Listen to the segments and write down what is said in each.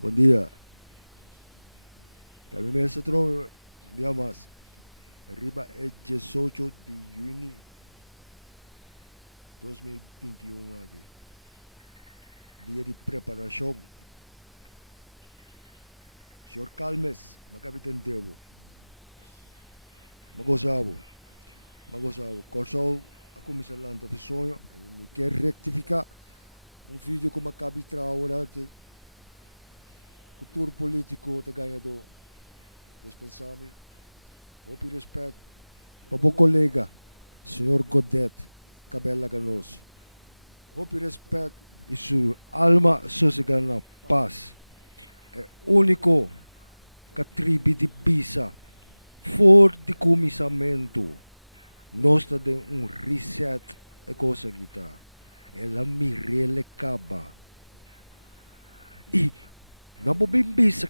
Bom dia. Kami maestro, dia mas. Arriba é 18 de junho de 2021 aqui. Dia de preparação. Senhor Calmes, magabitan Tebo. Magosabo. Magosabo. Corso, ako misalanta de sonho. Me quer rectificar um vídeo que makabi traora de cultura político de ganha do dispensável. Opi respeito para o colega, senhor Godet, Cabela Ganos. Opi respeito e sua alma sossegada na paz. É único que a tribo de Pisa, for de comissamento, nós temos um reset e coisa que está. Ela me relecaba. E, na Pisa,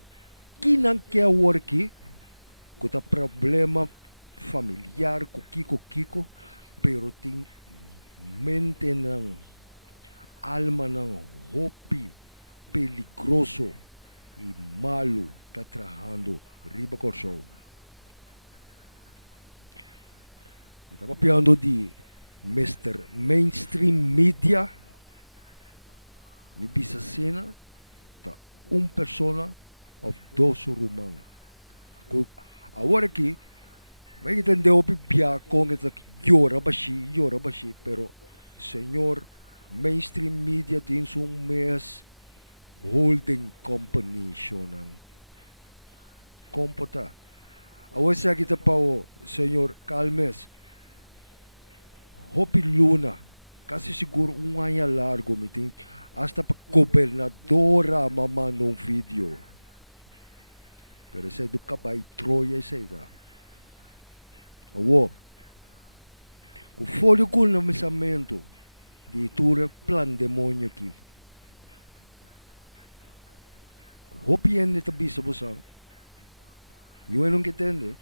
que não quer work, com o problema familiar, com Kiko, pero tem mente ng alma ng hopi, peligroso e malo está trabajando riba corso. Estava piando de Mr. Mainstream Media, me bisa cena, tá persona of dos rumang. Agora aqui, may entender o pibia kung ito yora ba siya, pero senyor, mainstream media din sung mes holding company siya ng kompota. Awas sa kita pa o, senyor Calmes, hopi luna, kasi siguro umaya largo miting, hasta pa gobernadora mamanong video. Pero sa do kabay Troya sa ita. Awo. O folho com o pensamento de tura plan demônio aqui. O hopian de tabi sa busang. Yung anong kitende.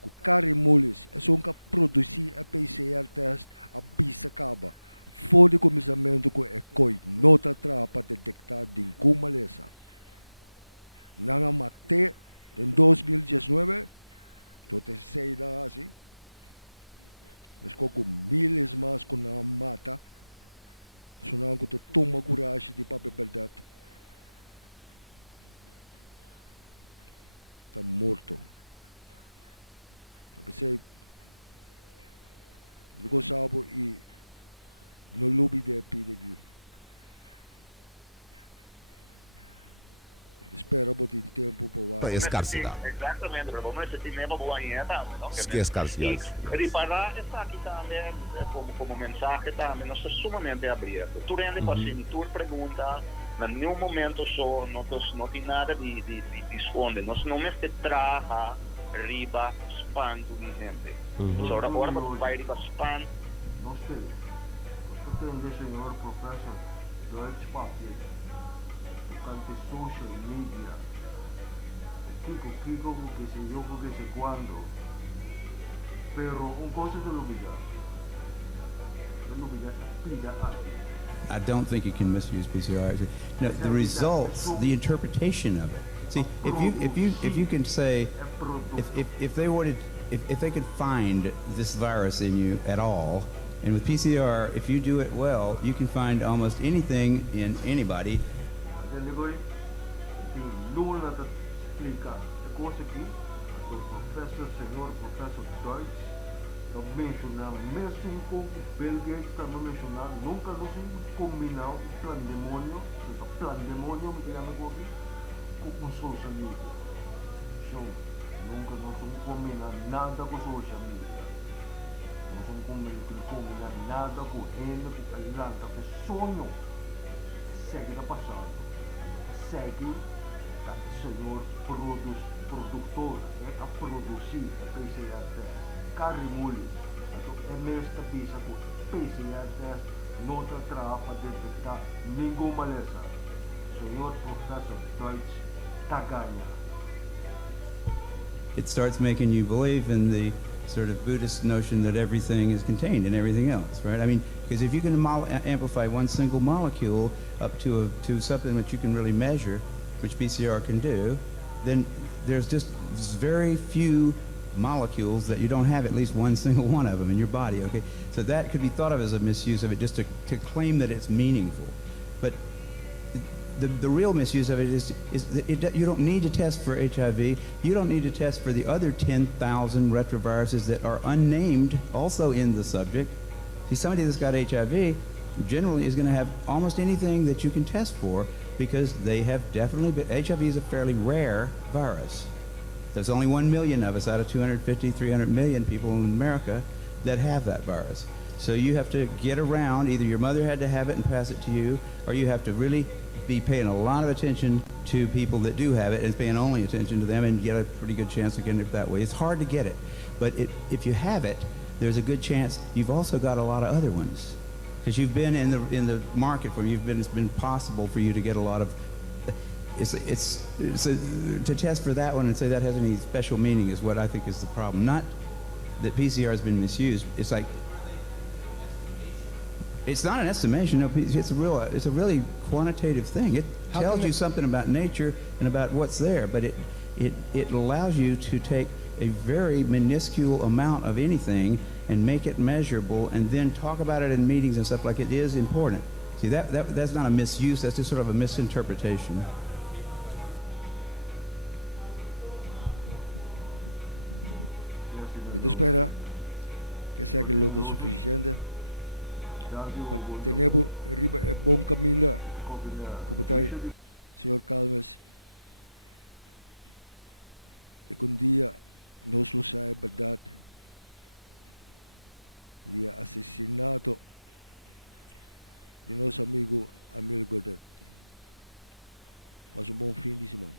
O kari mulis. É só que produzir a PCR test a bisa kaba. Folho com o pensamento ko é koi. Nota tra para detectar din kumalesa. Nanga mate em 2019, eu te sei lá assim, mas com miles mais com a mata, sonando com toma coragem de papel verdade, está morto. Eu pensei, não gostava e não lubi de pedir. Espero botin tempo para o É escarsidade. Exatamente, pero vamos a decir, mesmo boa também, Isso que é escarsidade. E reparar está aqui também, como mensagem também, nós somos sumamente abertos. Tu rende para si, tu pergunta, em nenhum momento só, não tem nada de esconder. Nós não é que traga riba spam, por exemplo. Só agora vai riba spam. Não sei. Eu tenho senhor professor Deutsch Papi. Ante social media, Kiko, que se yo, que se cuando, pero un cosa se lo pida aquí. I don't think you can misuse PCR. No, the results, the interpretation of it. See, if you can say, if they wanted, if they could find this virus in you at all, and with PCR, if you do it well, you can find almost anything in anybody. Delivery, tem Lula da explica a coisa aqui, o professor, senhor professor Deutsch, está mencionando, mesmo com o Bill Gates está mencionando, nunca nos combinado o plan demônio, me chama aqui, com social media. So, nunca nos combinado nada com social media. Nós não combinado nada com ele, com a Irlanda, que sonho segue da passado. Segue o senhor produtor a produzir a PCR test. Carrimuli, é mesmo bisa com PCR test, não trata para detectar nenhuma maleza. Senhor professor Deutsch, tá ganha. It starts making you believe in the sort of Buddhist notion that everything is contained in everything else, right? I mean, because if you can amplify one single molecule up to something that you can really measure, which PCR can do, then there's just very few molecules that you don't have at least one single one of them in your body, okay? So that could be thought of as a misuse of it, just to claim that it's meaningful. But the real misuse of it is that you don't need to test for HIV. You don't need to test for the other 10,000 retroviruses that are unnamed also in the subject. See, somebody that's got HIV generally is going to have almost anything that you can test for because they have definitely been. HIV is a fairly rare virus. There's only 1 million of us out of 250, 300 million people in America that have that virus. So you have to get around, either your mother had to have it and pass it to you, or you have to really be paying a lot of attention to people that do have it and paying only attention to them and get a pretty good chance of getting it that way. It's hard to get it, but if you have it, there's a good chance you've also got a lot of other ones. Because you've been in the market where it's been possible for you to get a lot of, to test for that one and say that has any special meaning is what I think is the problem. Not that PCR has been misused. It's like, it's not an estimation. No, it's a really quantitative thing. It tells you something about nature and about what's there, but it allows you to take a very minuscule amount of anything and make it measurable, and then talk about it in meetings and stuff like it is important. See, that's not a misuse. That's just sort of a misinterpretation. Ito spera che sa che l'otto è sufficiente. Ma tenevo riba e buon cammino. Kubutai, signor Calmes. E un dia nos lo sai verdad. Dia assassinato di nostro amigo Amir Godet. Was un buon fin di semana.